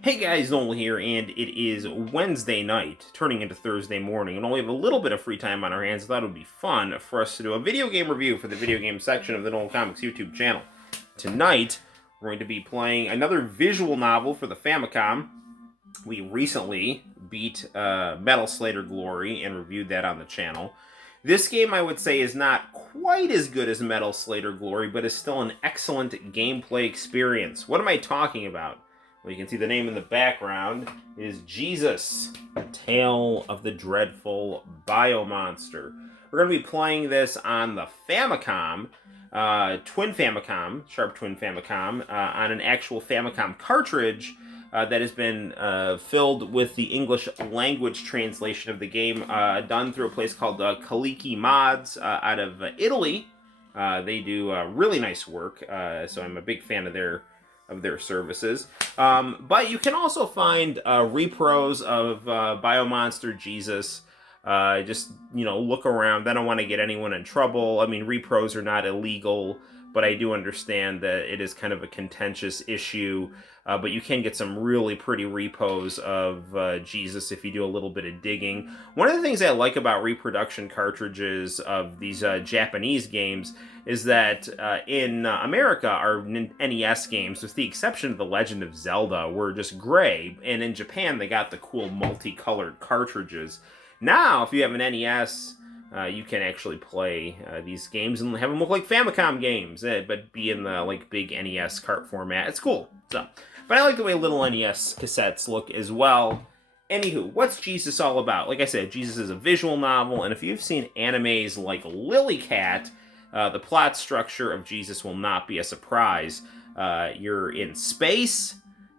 Hey guys, Noel here, and it is Wednesday night, turning into Thursday morning, and only have a little bit of free time on our hands. I thought it would be fun for us to do a video game review for the video game section of the Noel Comics YouTube channel. Tonight, we're going to be playing another visual novel for the Famicom. We recently beat Metal Slayer Glory and reviewed that on the channel. This game, I would say, is not quite as good as Metal Slayer Glory, but is still an excellent gameplay experience. What am I talking about? Well, you can see the name in the background is Jesus, the Tale of the Dreadful Biomonster. We're going to be playing this on the Famicom, Twin Famicom, Sharp Twin Famicom, on an actual Famicom cartridge that has been filled with the English language translation of the game, done through a place called Kaliki Mods out of Italy. They do really nice work, so I'm a big fan of their services. But you can also find repros of Biomonster Jesus. Just, look around. I don't want to get anyone in trouble. I mean, repros are not illegal, but I do understand that it is kind of a contentious issue. But you can get some really pretty repos of Jesus if you do a little bit of digging. One of the things I like about reproduction cartridges of these Japanese games is that in America, our NES games, with the exception of The Legend of Zelda, were just gray. And in Japan, they got the cool multicolored cartridges. Now, if you have an NES, you can actually play these games and have them look like Famicom games, but be in the big NES cart format. It's cool. But I like the way little NES cassettes look as well. Anywho, what's Jesus all about? Like I said, Jesus is a visual novel, and if you've seen animes like Lily Cat, the plot structure of Jesus will not be a surprise. You're in space.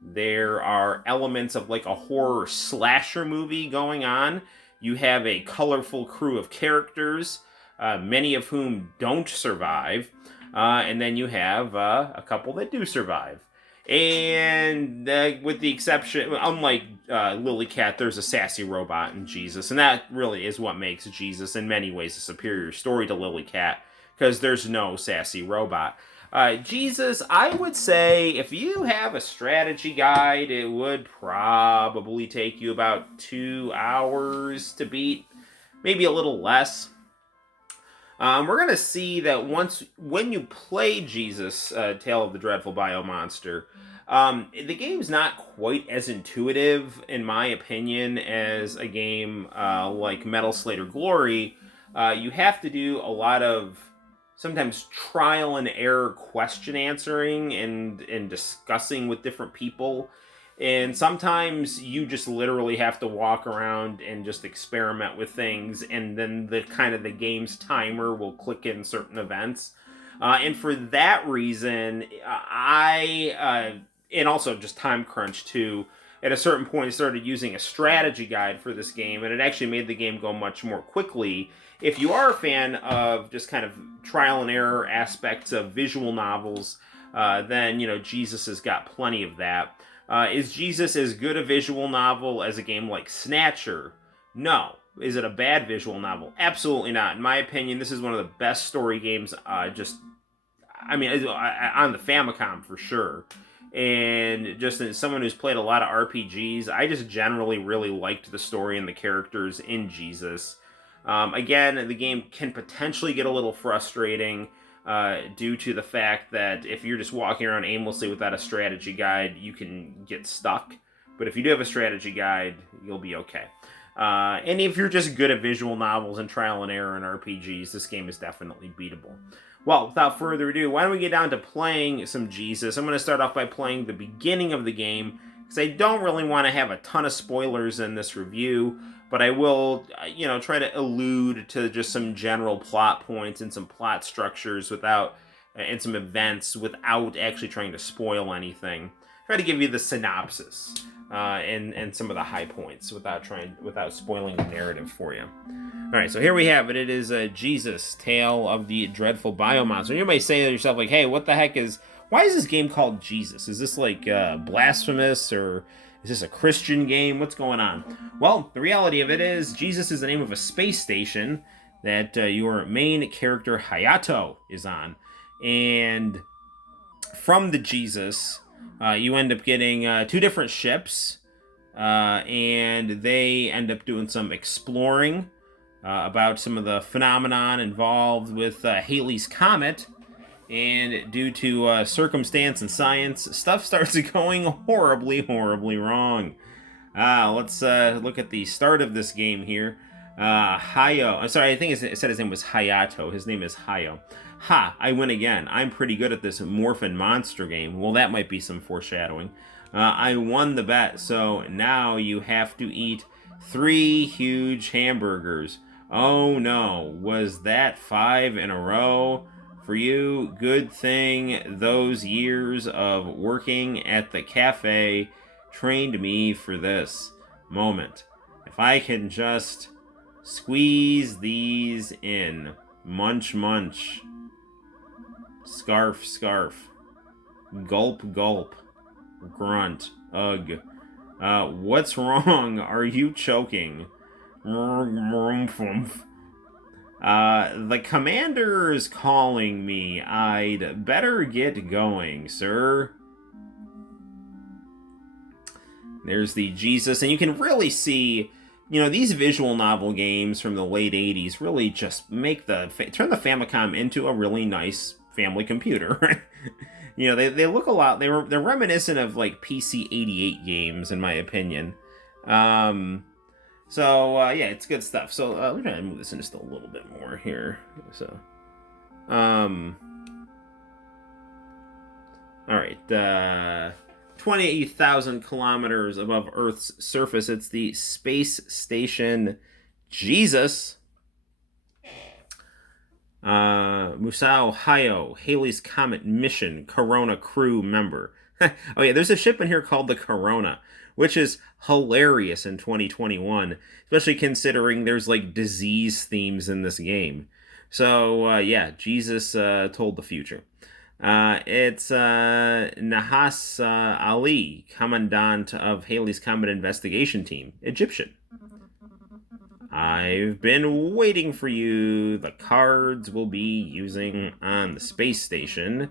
There are elements of a horror slasher movie going on. You have a colorful crew of characters, many of whom don't survive. And then you have a couple that do survive. And with the exception, unlike Lily Cat, there's a sassy robot in Jesus. And that really is what makes Jesus, in many ways, a superior story to Lily Cat, because there's no sassy robot. Jesus, I would say if you have a strategy guide, it would probably take you about 2 hours to beat, maybe a little less. We're going to see that when you play Jesus, Tale of the Dreadful Biomonster, the game's not quite as intuitive, in my opinion, as a game like Metal Slayer Glory. You have to do a lot of sometimes trial and error question answering and discussing with different people. And sometimes you just literally have to walk around and just experiment with things, and then the game's timer will click in certain events. And for that reason, and also just time crunch too, at a certain point I started using a strategy guide for this game, and it actually made the game go much more quickly. If you are a fan of just kind of trial and error aspects of visual novels, then, Jesus has got plenty of that. Is Jesus as good a visual novel as a game like Snatcher? No. Is it a bad visual novel? Absolutely not. In my opinion, this is one of the best story games, on the Famicom for sure. And just as someone who's played a lot of RPGs, I just generally really liked the story and the characters in Jesus. Again, the game can potentially get a little frustrating due to the fact that if you're just walking around aimlessly without a strategy guide, you can get stuck. But if you do have a strategy guide, you'll be okay. And if you're just good at visual novels and trial and error and RPGs, this game is definitely beatable. Well, without further ado, why don't we get down to playing some Jesus? I'm going to start off by playing the beginning of the game, because I don't really want to have a ton of spoilers in this review, but I will, try to allude to just some general plot points and some plot structures and some events without actually trying to spoil anything. Try to give you the synopsis and some of the high points without spoiling the narrative for you. All right, so here we have it. It is Jesus, Tale of the Dreadful Biomonster. You may say to yourself, hey, why is this game called Jesus? Is this blasphemous, or is this a Christian game? What's going on? Well, the reality of it is Jesus is the name of a space station that your main character Hayato is on. And from the Jesus, You end up getting 2 different ships, and they end up doing some exploring about some of the phenomenon involved with Halley's Comet. And due to circumstance and science, stuff starts going horribly, horribly wrong. Let's look at the start of this game here. Hayo. I'm sorry, I think it said his name was Hayato. His name is Hayo. Ha, I win again. I'm pretty good at this morphin monster game. Well, that might be some foreshadowing. I won the bet, so now you have to eat 3 huge hamburgers. Oh no, was that 5 in a row? For you, good thing those years of working at the cafe trained me for this moment. If I can just squeeze these in. Munch, munch. Scarf, scarf. Gulp, gulp. Grunt. Ugh. What's wrong? Are you choking? The commander's calling me. I'd better get going, sir. There's the Jesus, and you can really see, you know, these visual novel games from the late 80s really just make turn the Famicom into a really nice family computer, right? You know, they look a lot, they're reminiscent of, like, PC 88 games, in my opinion. Yeah, it's good stuff. So, let me try to move this in just a little bit more here. So, alright, 28,000 kilometers above Earth's surface, it's the space station Jesus. Musao Hayo, Halley's Comet mission, Corona crew member. Oh yeah, there's a ship in here called the Corona, which is hilarious in 2021, especially considering there's like disease themes in this game. So yeah, Jesus told the future. It's Nahas Ali, Commandant of Halley's Comet Investigation Team, Egyptian. I've been waiting for you. The cards we'll be using on the space station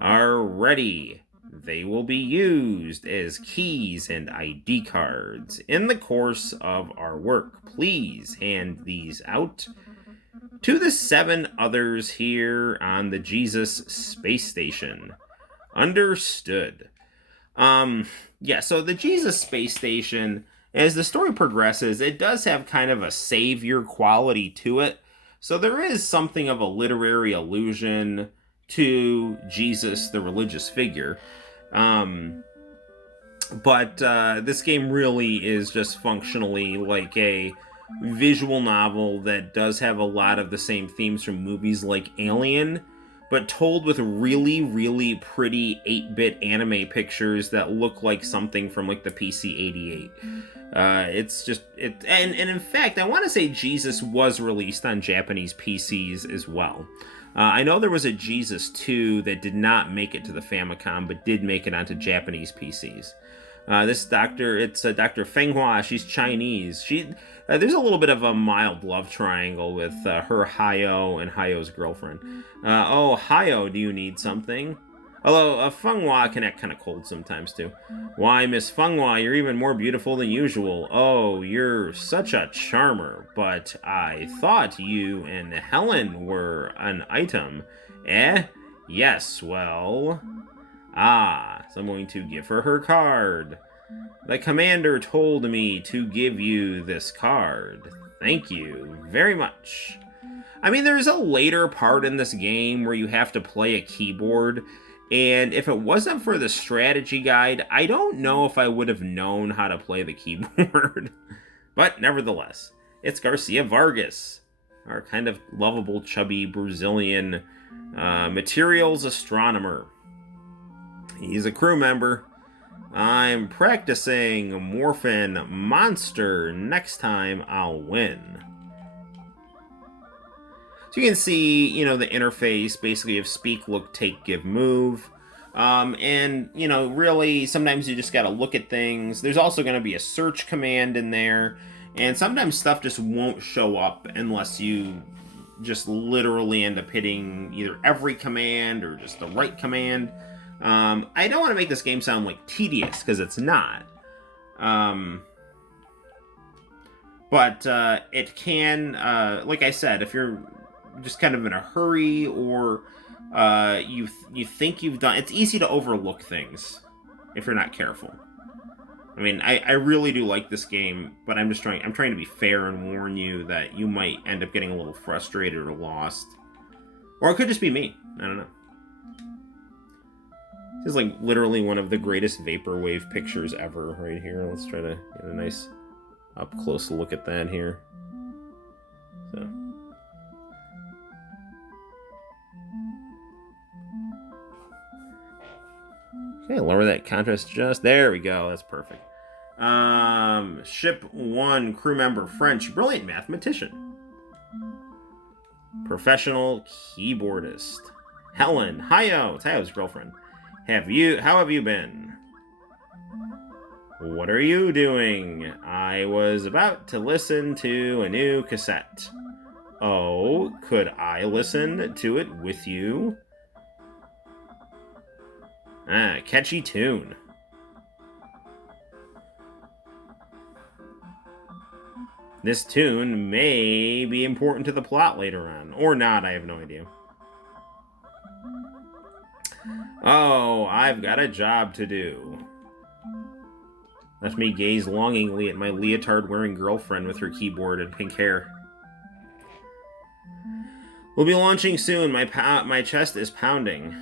are ready. They will be used as keys and ID cards in the course of our work. Please hand these out to the 7 others here on the Jesus space station. Understood. Yeah, so the Jesus space station, as the story progresses, it does have kind of a savior quality to it. So there is something of a literary allusion to Jesus, the religious figure. But this game really is just functionally like a visual novel that does have a lot of the same themes from movies like Alien, but told with really, really pretty 8-bit anime pictures that look like something from like the PC 88. It's just and in fact, I want to say Jesus was released on Japanese PCs as well. I know there was a Jesus 2 that did not make it to the Famicom, but did make it onto Japanese PCs. This doctor, it's Dr. Fenghua. She's Chinese. There's a little bit of a mild love triangle with her Hayo and Hayo's girlfriend. Oh, Hayo, do you need something? Although Fenghua can act kind of cold sometimes too. Why, Miss Fenghua, you're even more beautiful than usual. Oh, you're such a charmer. But I thought you and Helen were an item. Eh? Yes, well... Ah, so I'm going to give her card. The commander told me to give you this card. Thank you very much. I mean, there's a later part in this game where you have to play a keyboard, and if it wasn't for the strategy guide, I don't know if I would have known how to play the keyboard. But nevertheless, it's Garcia Vargas, our kind of lovable, chubby Brazilian materials astronomer. He's a crew member. I'm practicing Morphin Monster. Next time, I'll win. So you can see, you know, the interface basically of speak, look, take, give, move. And, you know, really, sometimes you just got to look at things. There's also going to be a search command in there. And sometimes stuff just won't show up unless you just literally end up hitting either every command or just the right command. I don't want to make this game sound like tedious, because it's not. But it can, like I said, if you're just kind of in a hurry, or you think you've done, it's easy to overlook things if you're not careful. I mean, I really do like this game, but I'm trying to be fair and warn you that you might end up getting a little frustrated or lost. Or it could just be me. I don't know. This is like literally one of the greatest vaporwave pictures ever right here. Let's try to get a nice up close look at that here. So. Okay, lower that contrast just. There we go. That's perfect. Ship 1, crew member, French, brilliant mathematician. Professional keyboardist. Helen, hiyo. It's Hayo's girlfriend. How have you been? What are you doing? I was about to listen to a new cassette. Oh, could I listen to it with you? Ah, catchy tune. This tune may be important to the plot later on. Or not, I have no idea. Oh, I've got a job to do. Left me gaze longingly at my leotard-wearing girlfriend with her keyboard and pink hair. We'll be launching soon. My chest is pounding.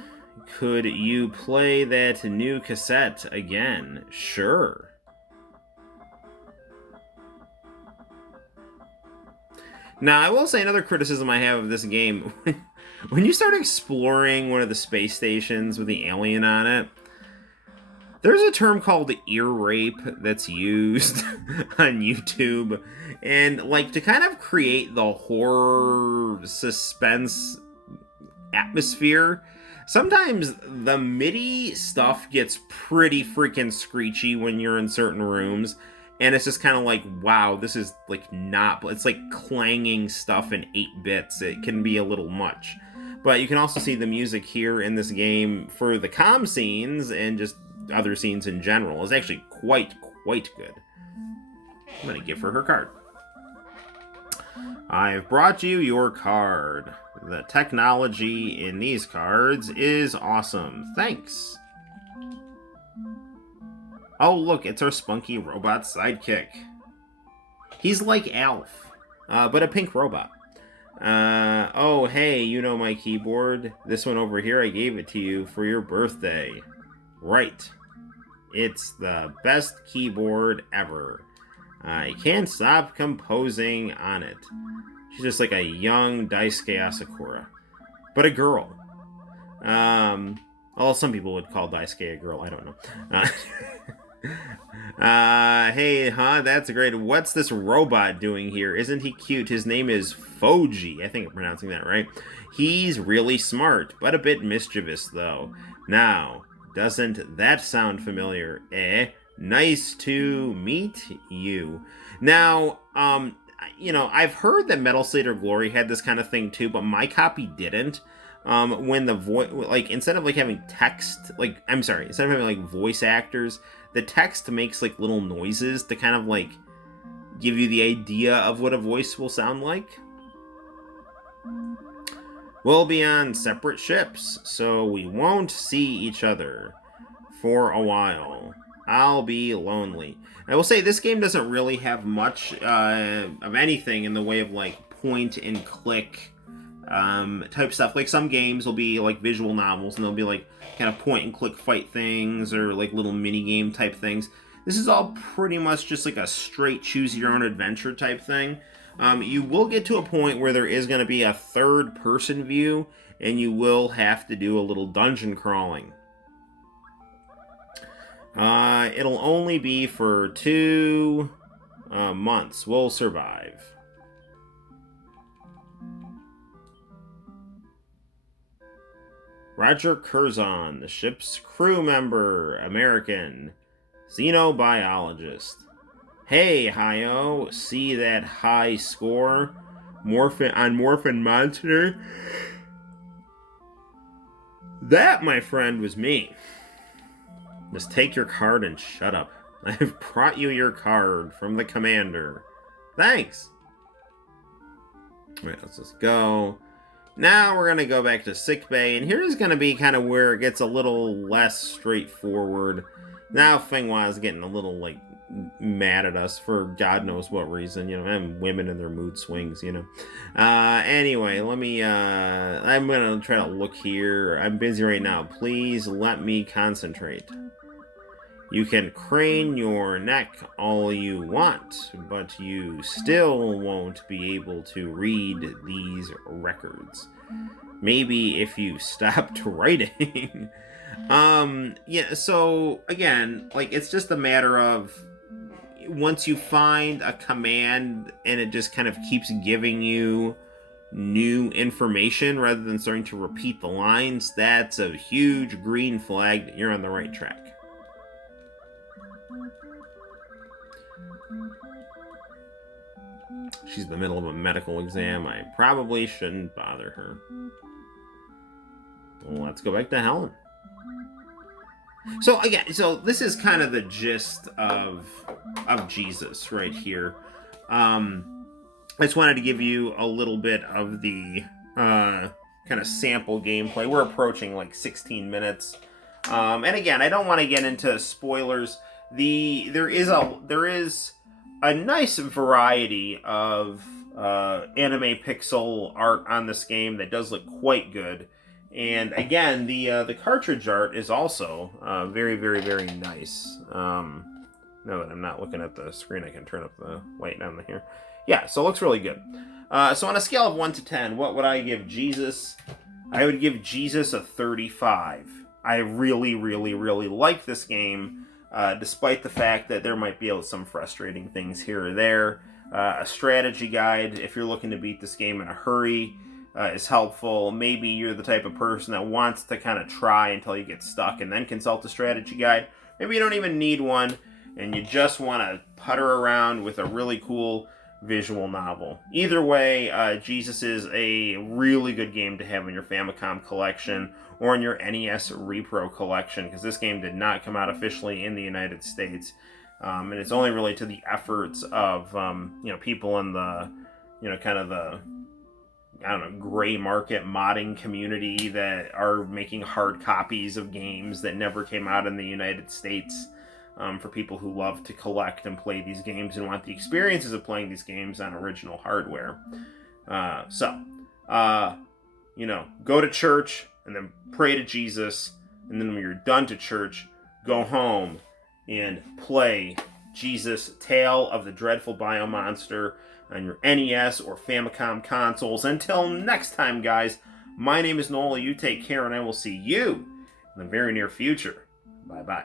Could you play that new cassette again? Sure. Now, I will say another criticism I have of this game. When you start exploring one of the space stations with the alien on it, there's a term called ear rape that's used on YouTube. And, like, to kind of create the horror suspense atmosphere, sometimes the MIDI stuff gets pretty freaking screechy when you're in certain rooms. And it's just kind of like, wow, this is, like, not... It's like clanging stuff in 8 bits. It can be a little much. But you can also see the music here in this game for the comm scenes and just other scenes in general is actually quite good. I'm going to give her her card. I've brought you your card. The technology in these cards is awesome. Thanks. Oh, look, it's our spunky robot sidekick. He's like Alf, but a pink robot. Oh, hey, you know my keyboard? This one over here, I gave it to you for your birthday. Right. It's the best keyboard ever. I can't stop composing on it. She's just like a young Daisuke Asakura. But a girl. Well, some people would call Daisuke a girl, I don't know. Hey, that's great. What's this robot doing here? Isn't he cute? His name is Foji. I think I'm pronouncing that right. He's really smart, but a bit mischievous, though. Now, doesn't that sound familiar? Nice to meet you. Now, you know, I've heard that Metal Slater Glory had this kind of thing, too, but my copy didn't. When the voice, like, instead of, like, having text, like, I'm sorry, instead of having, like, voice actors, the text makes, like, little noises to kind of, like, give you the idea of what a voice will sound like. We'll be on separate ships, so we won't see each other for a while. I'll be lonely. I will say, this game doesn't really have much of anything in the way of, like, point and click type stuff. Like, some games will be like visual novels and they'll be like kind of point and click fight things or like little mini game type things. This is all pretty much just like a straight choose your own adventure type thing. You will get to a point where there is going to be a third person view and you will have to do a little dungeon crawling. It'll only be for 2 months. We'll survive. Roger Curzon, the ship's crew member, American, xenobiologist. Hey, Hayo, see that high score? Morphin Monster? That, my friend, was me. Just take your card and shut up. I have brought you your card from the commander. Thanks. Alright, let's just go. Now we're going to go back to sickbay, and here's going to be kind of where it gets a little less straightforward. Now Fenghua is getting a little, like, mad at us for God knows what reason, you know, and women and their mood swings, you know. Anyway, let me, I'm going to try to look here. I'm busy right now. Please let me concentrate. You can crane your neck all you want, but you still won't be able to read these records. Maybe if you stopped writing. Yeah, so, again, like, it's just a matter of once you find a command and it just kind of keeps giving you new information rather than starting to repeat the lines, that's a huge green flag that you're on the right track. She's in the middle of a medical exam. I probably shouldn't bother her. Well, let's go back to Helen. So again, so this is kind of the gist of Jesus right here. I just wanted to give you a little bit of the kind of sample gameplay. We're approaching like 16 minutes. And again, I don't want to get into spoilers. There is a nice variety of anime pixel art on this game that does look quite good. And again, the cartridge art is also very, very, very nice. Now that I'm not looking at the screen, I can turn up the light down here. Yeah, so it looks really good. So on a scale of 1 to 10, what would I give Jesus? I would give Jesus a 35. I really, really, really like this game, despite the fact that there might be some frustrating things here or there. A strategy guide, if you're looking to beat this game in a hurry, is helpful. Maybe you're the type of person that wants to kind of try until you get stuck and then consult a strategy guide. Maybe you don't even need one, and you just want to putter around with a really cool visual novel. Either way, Jesus is a really good game to have in your Famicom collection or in your NES Repro collection, because this game did not come out officially in the United States. And it's only really to the efforts of people in the kind of the gray market modding community that are making hard copies of games that never came out in the United States, for people who love to collect and play these games and want the experiences of playing these games on original hardware. Go to church and then pray to Jesus, and then when you're done to church, go home and play Jesus' Tale of the Dreadful Biomonster on your NES or Famicom consoles. Until next time, guys, my name is Noel. You take care, and I will see you in the very near future. Bye-bye.